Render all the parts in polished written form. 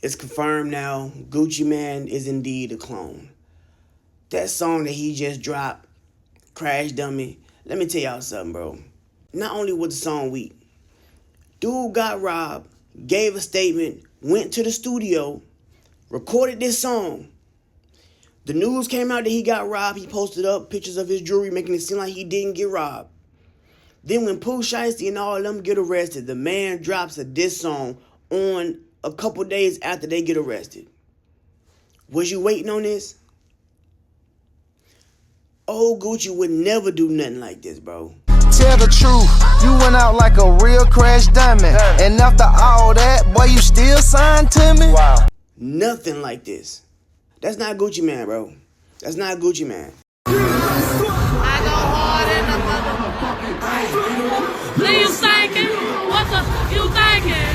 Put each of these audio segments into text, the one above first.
It's confirmed now, Gucci Mane is indeed a clone. That song that he just dropped, Crash Dummy, let me tell y'all something, bro. Not only was the song weak, dude got robbed, gave a statement, went to the studio, recorded this song. The news came out that he got robbed. He posted up pictures of his jewelry, making it seem like he didn't get robbed. Then when Pooh, Shiesty, and all of them get arrested, the man drops a diss song on a couple days after they get arrested. Was you waiting on this? Old Gucci would never do nothing like this, bro. Tell the truth, you went out like a real crash dummy. And after all that, boy, you still signed to me? Wow. Nothing like this. That's not Gucci Mane, bro. That's not Gucci Mane. I go hard in the motherfucking. Please thinking? What the you thinking?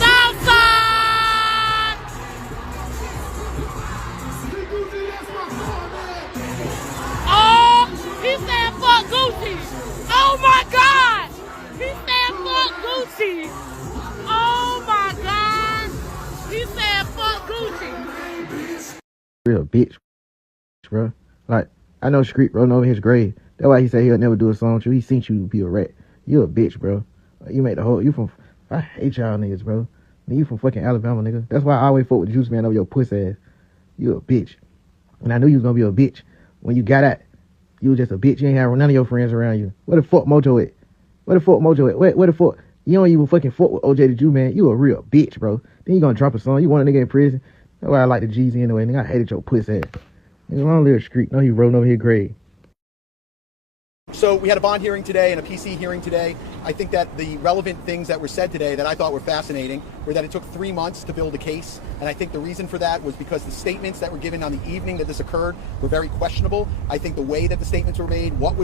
Southside! Oh, he said fuck Gucci. Oh my God! He said fuck Gucci. Oh my God! He said fuck Gucci. Real bitch, bro. Like, I know Street rolling over his grave. That's why he said he'll never do a song with you. He seen you be a rat. You a bitch, bro. Like, you make the whole, you from, I hate y'all niggas, bro. You from fucking Alabama, nigga. That's why I always fought with the Juice Man over your pussy ass. You a bitch. And I knew you was gonna be a bitch. When you got out, you was just a bitch. You ain't have none of your friends around you. Where the fuck Mojo at? Where the fuck Mojo at? Where the fuck? You don't even fucking fuck with OJ the Jew, man. You a real bitch, bro. Then you gonna drop a song. You want a nigga in prison. That's why I like the G's anyway, nigga. I hated your pussy ass. Nigga, long live Street. No, he rolling over his grave. So we had a bond hearing today and a PC hearing today. I think that the relevant things that were said today that I thought were fascinating were that it took 3 months to build a case. And I think the reason for that was because the statements that were given on the evening that this occurred were very questionable. I think the way that the statements were made, what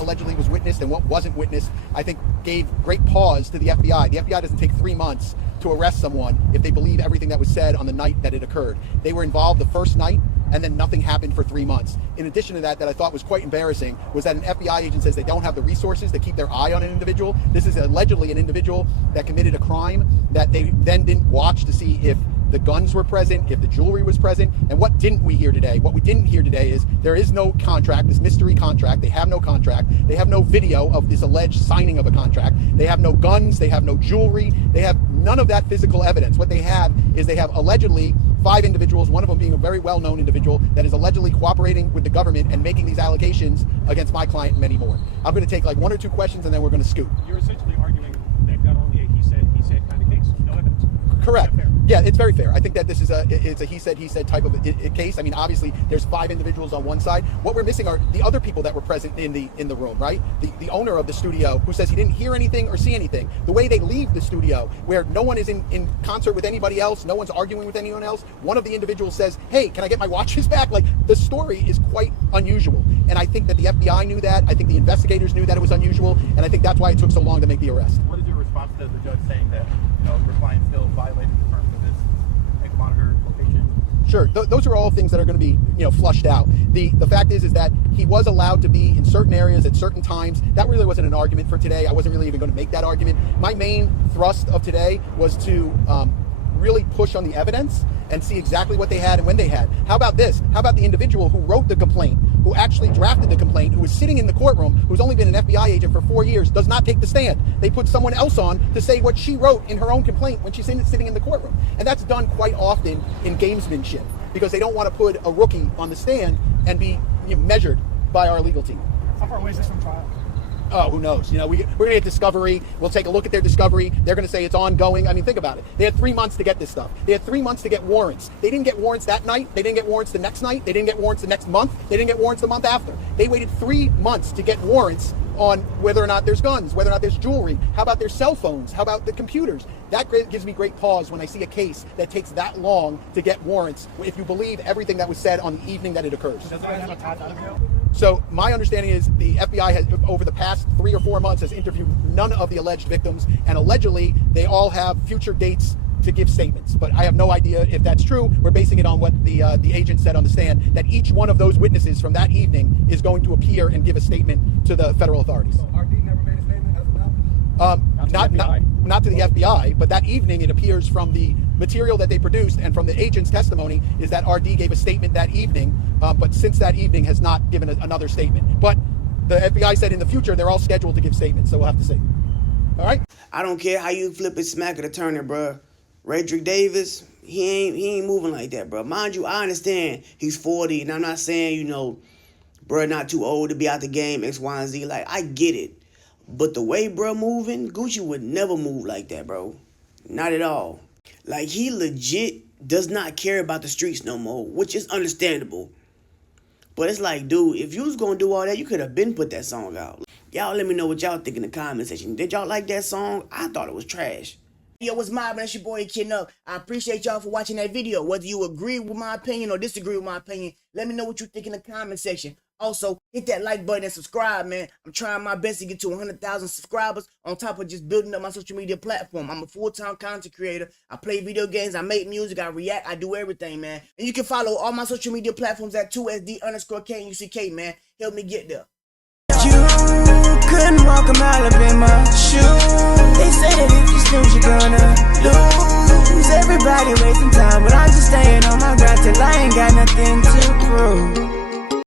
allegedly was witnessed and what wasn't witnessed, I think gave great pause to the FBI. The FBI doesn't take 3 months to arrest someone if they believe everything that was said on the night that it occurred. They were involved the first night, and then nothing happened for 3 months. In addition to that I thought was quite embarrassing was that an FBI agent says they don't have the resources to keep their eye on an individual. This is allegedly an individual that committed a crime that they then didn't watch to see if the guns were present, if the jewelry was present. And what didn't we hear today? What we didn't hear today is there is no contract, this mystery contract. They have no contract. They have no video of this alleged signing of a contract. They have no guns. They have no jewelry. They have none of that physical evidence. What they have is they have allegedly 5 individuals, one of them being a very well-known individual that is allegedly cooperating with the government and making these allegations against my client and many more. I'm going to take like 1 or 2 questions and then we're going to scoot. You're essentially arguing they've got only a he said kind of case, no evidence. Correct. Yeah, it's very fair. I think that this is it's a he said type of a case. I mean, obviously, there's 5 individuals on one side. What we're missing are the other people that were present in the room, right? The owner of the studio who says he didn't hear anything or see anything. The way they leave the studio, where no one is in concert with anybody else, no one's arguing with anyone else. One of the individuals says, "Hey, can I get my watches back?" Like, the story is quite unusual, and I think that the FBI knew that. I think the investigators knew that it was unusual, and I think that's why it took so long to make the arrest. What is your response to the judge saying that your client still violated the terms of this egg monitor location? Sure, those are all things that are going to be, flushed out. The fact is that he was allowed to be in certain areas at certain times. That really wasn't an argument for today. I wasn't really even going to make that argument. My main thrust of today was to really push on the evidence and see exactly what they had and when they had. How about this? How about the individual who wrote the complaint, who actually drafted the complaint, who was sitting in the courtroom, who's only been an FBI agent for 4 years, does not take the stand. They put someone else on to say what she wrote in her own complaint when she's sitting in the courtroom. And that's done quite often in gamesmanship because they don't want to put a rookie on the stand and be measured by our legal team. How far away is this from trial? Oh, who knows? We're going to get discovery. We'll take a look at their discovery. They're going to say it's ongoing. I mean, think about it. They had 3 months to get this stuff. They had 3 months to get warrants. They didn't get warrants that night. They didn't get warrants the next night. They didn't get warrants the next month. They didn't get warrants the month after. They waited 3 months to get warrants on whether or not there's guns, whether or not there's jewelry, how about their cell phones, how about the computers. That gives me great pause when I see a case that takes that long to get warrants, if you believe everything that was said on the evening that it occurs. Does it have a time out? So my understanding is the FBI has, over the past 3 or 4 months, has interviewed none of the alleged victims, and allegedly they all have future dates to give statements. But I have no idea if that's true. We're basing it on what the agent said on the stand, that each one of those witnesses from that evening is going to appear and give a statement to the federal authorities. So RD never made a statement as of now? not to the FBI, but that evening it appears from the material that they produced and from the agent's testimony is that RD gave a statement that evening, but since that evening has not given another statement. But the FBI said in the future they're all scheduled to give statements, so we'll have to see. All right? I don't care how you flip it, smack it, or turn it, bro. Redrick Davis, he ain't moving like that, bro. Mind you, I understand he's 40, and I'm not saying, you know, bro, not too old to be out the game, X, Y, and Z. Like, I get it. But the way bro moving, Gucci would never move like that, bro. Not at all. Like, he legit does not care about the streets no more, which is understandable. But it's like, dude, if you was gonna do all that, you could have been put that song out. Y'all let me know what y'all think in the comment section. Did y'all like that song? I thought it was trash. Yo, what's mobbing? It's your boy Kid Up. I appreciate y'all for watching that video. Whether you agree with my opinion or disagree with my opinion, let me know what you think in the comment section. Also, hit that like button and subscribe, man. I'm trying my best to get to 100,000 subscribers on top of just building up my social media platform. I'm a full-time content creator. I play video games, I make music, I react, I do everything, man. And you can follow all my social media platforms at 2SD_KUCK, man. Help me get there. You couldn't walk a mile up in my shoes. They say that if you snooze, you're gonna lose. Everybody wasting time, but I'm just staying on my grind till I ain't got nothing to prove.